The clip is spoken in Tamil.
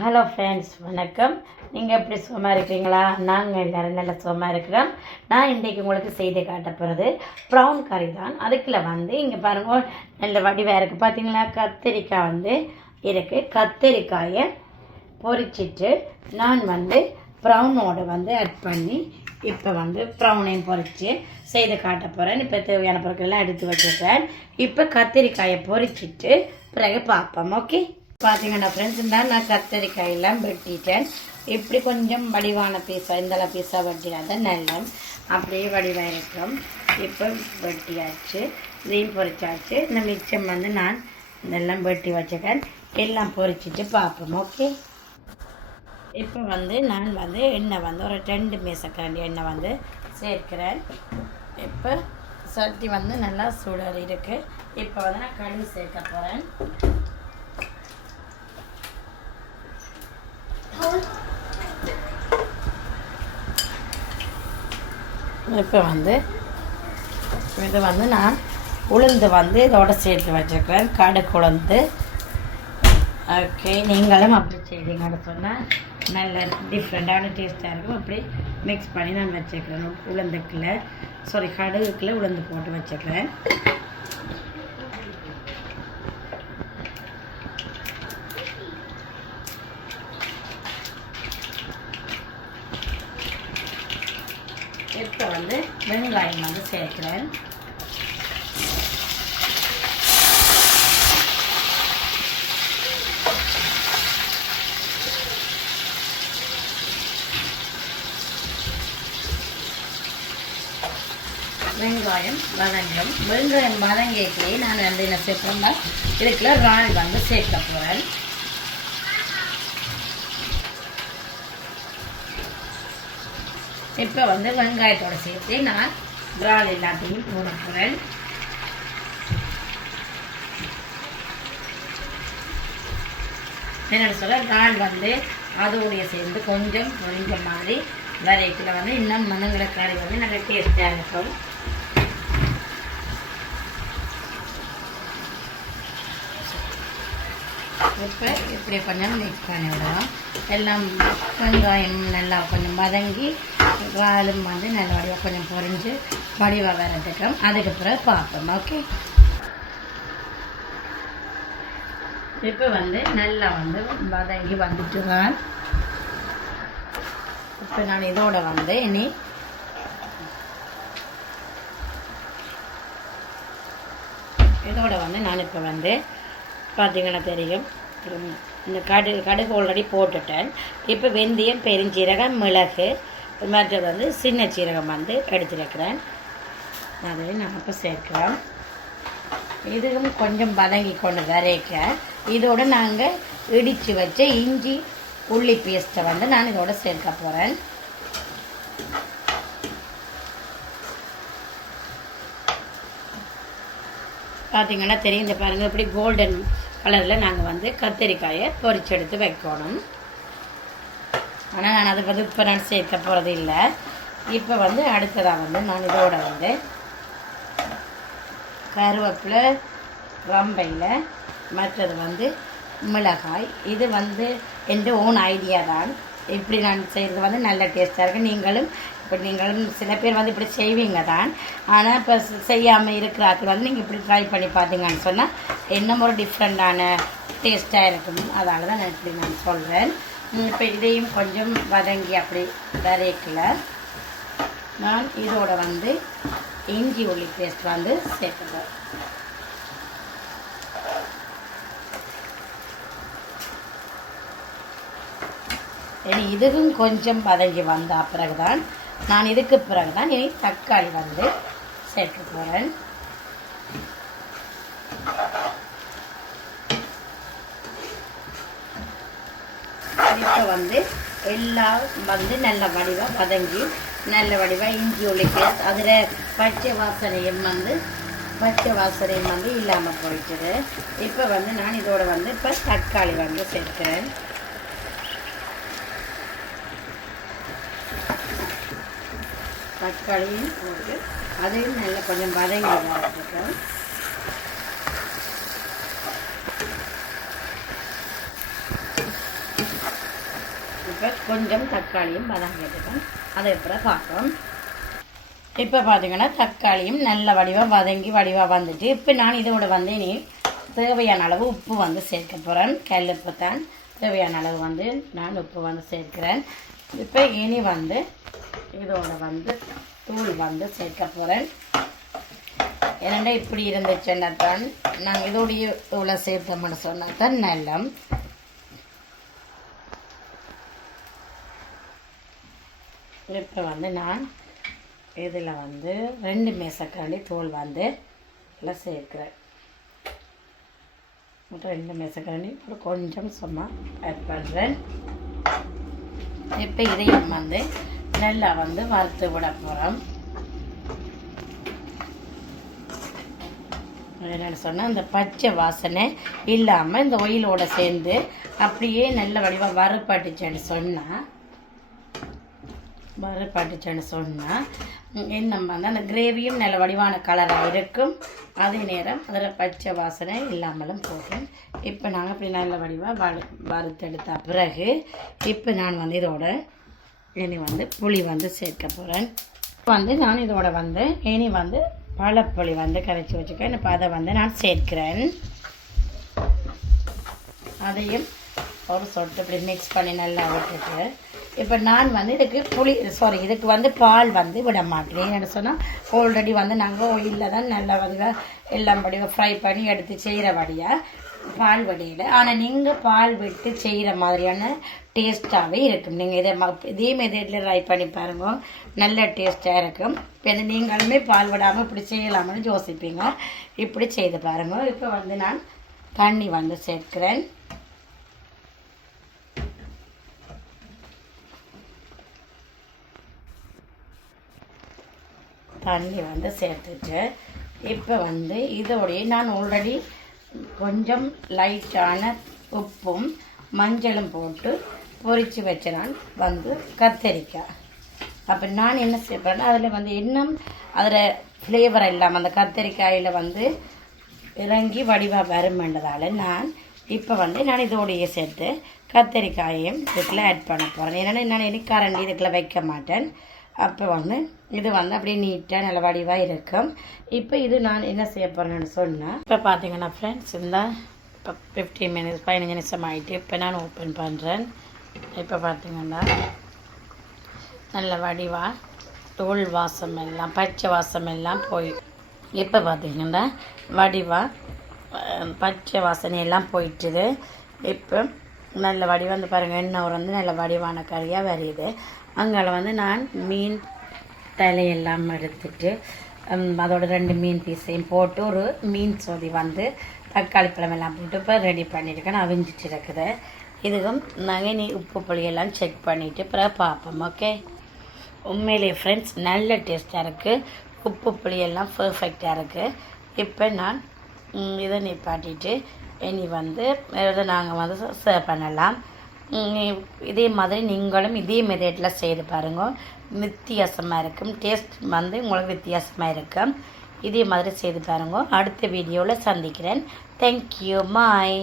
ஹலோ ஃப்ரெண்ட்ஸ் வணக்கம். நீங்கள் எப்படி சுகமாக இருக்கிறீங்களா நாங்கள் எல்லோரும் நல்ல சுகமாக இருக்கிறோம். நான் இன்றைக்கு உங்களுக்கு செய்து காட்ட போகிறது ப்ரௌன் கறி தான். அதுக்குள்ள வந்து இங்கே பாருங்கள் நல்ல வடிவாக இருக்குது பார்த்தீங்களா கத்திரிக்காய் வந்து இருக்குது கத்திரிக்காயை பொரிச்சிட்டு நான் வந்து ப்ரௌனோட வந்து ஆட் பண்ணி இப்போ வந்து ப்ரௌனையும் பொரித்து செய்து காட்ட போகிறேன் இப்போ தேவையான பொருட்கள்லாம் எடுத்து வச்சுருக்கேன். இப்போ கத்திரிக்காயை பொரிச்சிட்டு பிறகு பார்ப்போம். ஓகே பார்த்தீங்கன்னா ஃப்ரெண்ட்ஸ் தான் நான் கத்தரிக்காயெல்லாம் வெட்டிட்டேன். இப்படி கொஞ்சம் வடிவான பீஸாக இந்த பீஸாக வெட்டினாதான் நல்ல அப்படியே வடிவாக இருக்கும். இப்போ வெட்டியாச்சு இதையும் பொரிச்சாச்சு. இந்த மிச்சம் வந்து நான் இதெல்லாம் வெட்டி வச்சுக்கேன். எல்லாம் பொரிச்சிட்டு பார்ப்போம் ஓகே? இப்போ வந்து நான் வந்து எண்ணெய் வந்து ஒரு ரெண்டு மேசக்கரண்டி எண்ணெய் வந்து சேர்க்கிறேன். இப்போ சட்டி வந்து நல்லா சுடர் இருக்குது இப்போ வந்து நான் கடுகு சேர்க்க போகிறேன் இப்போ வந்து இது வந்து நான் உளுந்து வந்து இதோட சேர்த்து வச்சுருக்கிறேன் கடுகு உளுந்து. ஓகே நீங்களும் அப்படி செய்தீங்கன்னு சொன்னால் நல்ல டிஃப்ரெண்ட்டான டேஸ்ட்டாக இருக்கும். அப்படி மிக்ஸ் பண்ணி நான் வச்சுக்கிறேன். உளுந்துக்குள்ளே சாரி கடுகுக்குள்ளே உளுந்து போட்டு வச்சுக்கிறேன் இப்போ வந்து வெங்காயம் வந்து சேர்க்கிறேன். வெங்காயம் வதங்கும். வெங்காயம் வதங்கிக்கே நான் வந்து என்ன சேர்ப்போம்னா இதுக்குள்ள ரால் வந்து சேர்க்க போகிறேன் இப்போ வந்து வெங்காயத்தோட சேர்த்து நான் இறால் எல்லாத்தையும் போட போகிறேன் என்னென்னு சொல்ல இறால் வந்து அதோடைய சேர்ந்து கொஞ்சம் பொரிஞ்ச மாதிரி வரைக்கில் வந்து இன்னும் மனங்கிற வந்து நல்லா டேஸ்ட்டாக இருக்கும். இப்போ இப்படி கொஞ்சம் மிக்ஸ் பண்ணி விடலாம் எல்லாம் வெங்காயம் நல்லா கொஞ்சம் வதங்கி காலும் வந்து நல்லபடியாக கொஞ்சம் பொறிஞ்சு வடிவாக வரதுக்கும் அதுக்கு பிறகு பார்ப்போம் ஓகே இப்போ வந்து நல்லா வந்து வதங்கி வந்துட்டு இப்போ நான் இதோட வந்து இனி இதோட வந்து நான் இப்போ வந்து பார்த்தீங்கன்னா தெரியும். இந்த கடு கடுகு ஆல்ரெடி போட்டுட்டேன். இப்போ வெந்தயம் பெருஞ்சீரகம் மிளகு மற்றது வந்து சின்ன சீரகம் வந்து எடுத்துருக்கிறேன். அதை நான் இப்போ சேர்க்கிறோம் இதுவும் கொஞ்சம் வதங்கி கொண்டு வரைக்க. இதோட நாங்கள் இடித்து வச்ச இஞ்சி உள்ளி பேஸ்ட்டை வந்து நான் இதோட சேர்க்க போகிறேன் பார்த்தீங்கன்னா தெரியும் இந்த பாருங்கள் இப்படி கோல்டன் கலரில் நாங்கள் வந்து கத்திரிக்காயை பொறிச்செடுத்து வைக்கணும். ஆனால் நான் அதை வந்து இப்போ நான் சேர்க்க போகிறது இல்லை. இப்போ வந்து அடுத்ததாக வந்து நான் இதோட வந்து கருவேப்பிலை ரம்பையில் மற்றது வந்து மிளகாய். இது வந்து எந்த ஓன் ஐடியா தான். இப்படி நான் செய்கிறது வந்து நல்ல டேஸ்ட்டாக இருக்குது நீங்களும் இப்போ நீங்களும் சில பேர் வந்து இப்படி செய்வீங்க தான். ஆனால் இப்போ செய்யாமல் இருக்கிறாக்கள் வந்து நீங்கள் இப்படி ட்ரை பண்ணி பார்த்தீங்கன்னு சொன்னால் இன்னும் ஒரு டிஃப்ரெண்ட்டான டேஸ்ட்டாக இருக்கும். அதனால தான் நான் இப்படி நான் சொல்கிறேன் இப்போ இதையும் கொஞ்சம் வதங்கி அப்படி வரைக்கல நான் இதோட வந்து இஞ்சி உள்ளி பேஸ்ட் வந்து சேர்க்குறேன் இனி இதுவும் கொஞ்சம் வதங்கி வந்த பிறகுதான் நான் இதுக்கு பிறகுதான் இனி தக்காளி வந்து சேர்க்க போகிறேன் இப்போ வந்து எல்லாம் வந்து நல்ல வடிவாக வதங்கி நல்ல வடிவாக இஞ்சி உள்ளி அதில் பச்சை வாசனையும் வந்து பச்சை வாசனையும் வந்து இல்லாமல் போயிட்டுது. இப்போ வந்து நான் இதோட வந்து இப்போ தக்காளி வந்து சேர்க்கிறேன். தக்காளியும் போட்டு அதையும் நல்லா கொஞ்சம் வதங்கி வச்சுருக்கேன் இப்போ கொஞ்சம் தக்காளியும் வதங்கிட்டுருக்கேன் அதை அப்புறம் பார்ப்போம் இப்போ பார்த்தீங்கன்னா தக்காளியும் நல்ல வடிவாக வதங்கி வடிவாக வந்துட்டு இப்போ நான் இதோட வந்து இனி தேவையான அளவு உப்பு வந்து சேர்க்க போகிறேன் கல்லுப்பு தான் தேவையான அளவு வந்து நான் உப்பு வந்து சேர்க்கிறேன். இப்போ இனி வந்து இதோட வந்து தூள் வந்து சேர்க்க போகிறேன் ஏன்னா இப்படி இருந்துச்சுன்னா தான் நாங்கள் இதோடைய தூளை சேர்த்தோம்னு சொன்னால் தான் நல்லம். இப்போ வந்து நான் இதில் வந்து ரெண்டு மேசக்கரண்டி தோல் வந்து நல்லா சேர்க்குறேன். மட்டும் ரெண்டு மேசக்கரண்டி ஒரு கொஞ்சம் சும்மா ஆட் பண்ணுறேன் இப்போ இதையும் வந்து நல்லா வந்து வறுத்து விட போகிறோம் என்னென்னு சொன்னால் இந்த பச்சை வாசனை இல்லாமல் இந்த ஒயிலோடு சேர்ந்து அப்படியே நல்ல வடிவாக வறுப்பட்டுச்சேன்னு சொன்னால் வறுப்பட்டுச்சேன்னு சொன்னால் என்ன வந்து அந்த கிரேவியும் நல்ல வடிவான கலராக இருக்கும். அதே நேரம் அதில் பச்சை வாசனை இல்லாமலும் போகும் இப்போ நாங்கள் இப்படி நல்ல வடிவாக வறு வறுத்தெடுத்த பிறகு இப்போ நான் வந்து இதோட இனி வந்து புளி வந்து சேர்க்க போகிறேன் வந்து நான் இதோட வந்து இனி வந்து பழப்புளி வந்து கரைச்சி வச்சுக்க இப்போ அதை வந்து நான் சேர்க்கிறேன். அதையும் ஒரு சொட்டு இப்படி மிக்ஸ் பண்ணி நல்லா விட்டுட்டு இப்போ நான் வந்து இதுக்கு புளி சாரி இதுக்கு வந்து பால் வந்து விட மாட்டேன். என்ன சொன்னால் ஆல்ரெடி வந்து நாங்கள் ஒயிலில் தான் நல்லா வந்து எல்லாம் படிவாக ஃப்ரை பண்ணி எடுத்து செய்கிற வழியாக பால் வடியில். ஆனால் நீங்கள் பால் விட்டு செய்கிற மாதிரியான டேஸ்ட்டாகவே இருக்கும். நீங்கள் இதை ம இதே மெதேடில் ட்ரை பண்ணி பாருங்க. நல்ல டேஸ்ட்டாக இருக்கும். இப்போ இது நீங்களுமே பால் விடாமல் இப்படி செய்யலாம்னு யோசிப்பீங்க. இப்படி செய்து பாருங்கள் இப்போ வந்து நான் தண்ணி வந்து சேர்க்கிறேன். தண்ணி வந்து சேர்த்துட்டு இப்போ வந்து இதோடைய நான் ஆல்ரெடி கொஞ்சம் லைட்டான உப்பும் மஞ்சளும் போட்டு பொரித்து வச்ச நான் வந்து கத்தரிக்காய் அப்போ நான் என்ன செய்வேன்னா அதில் வந்து இன்னும் அதில் ஃப்ளேவர் இல்லாமல் அந்த கத்தரிக்காயில் வந்து இறங்கி வடிவாக வருமென்றதால நான் இப்போ வந்து நான் இதோடைய சேர்த்து கத்தரிக்காயையும் இதுக்குள்ளே ஆட் பண்ண போகிறேன் ஏன்னா நான் இனி கரண்டி இதுக்குள்ளே வைக்க மாட்டேன். அப்போ வந்து இது வந்து அப்படியே நீட்டாக நல்ல வடிவாக இருக்கும். இப்போ இது நான் என்ன செய்ய போகிறேன்னு சொன்னேன் இப்போ பார்த்தீங்கன்னா ஃப்ரெண்ட்ஸ் இந்த இப்போ ஃபிஃப்டீன் மினிட்ஸ் பதினஞ்சு நிமிஷம் ஆகிட்டு இப்போ நான் ஓப்பன் பண்ணுறேன் இப்போ பார்த்தீங்கன்னா நல்ல வடிவாக தோல் வாசம் எல்லாம் பச்சை வாசம் எல்லாம் போய் இப்போ பார்த்தீங்கன்னா வடிவாக பச்சை வாசனை எல்லாம் போயிட்டுது. இப்போ நல்ல வடிவம் வந்து பாருங்கள் எண்ணெய் வந்து நல்ல வடிவான கறியாக வரையுது அங்கே வந்து நான் மீன் தலையெல்லாம் எடுத்துட்டு அதோட ரெண்டு மீன் பீஸையும் போட்டு ஒரு மீன் சொதி வந்து தக்காளி பழம் எல்லாம் போட்டு இப்போ ரெடி பண்ணியிருக்கேன் அவிஞ்சிட்டு இருக்குது. இதுக்கும் நாங்கள் நீ உப்பு புளியெல்லாம் செக் பண்ணிவிட்டு பிறகு பார்ப்போம் ஓகே உண்மையிலே ஃப்ரெண்ட்ஸ் நல்ல டேஸ்ட்டாக இருக்குது உப்பு புளியெல்லாம் பர்ஃபெக்டாக இருக்குது இப்போ நான் இதை நிப்பாட்டிட்டு இனி வந்து இதை நாங்கள் வந்து சர்வ் பண்ணலாம். இதே மாதிரி நீங்களும் இதே மெத்தடில் செய்து பாருங்கள் வித்தியாசமாக இருக்கும். டேஸ்ட் வந்து உங்களுக்கு வித்தியாசமாக இருக்கும். இதே மாதிரி செய்து பாருங்க. அடுத்த வீடியோவில் சந்திக்கிறேன். Thank you bye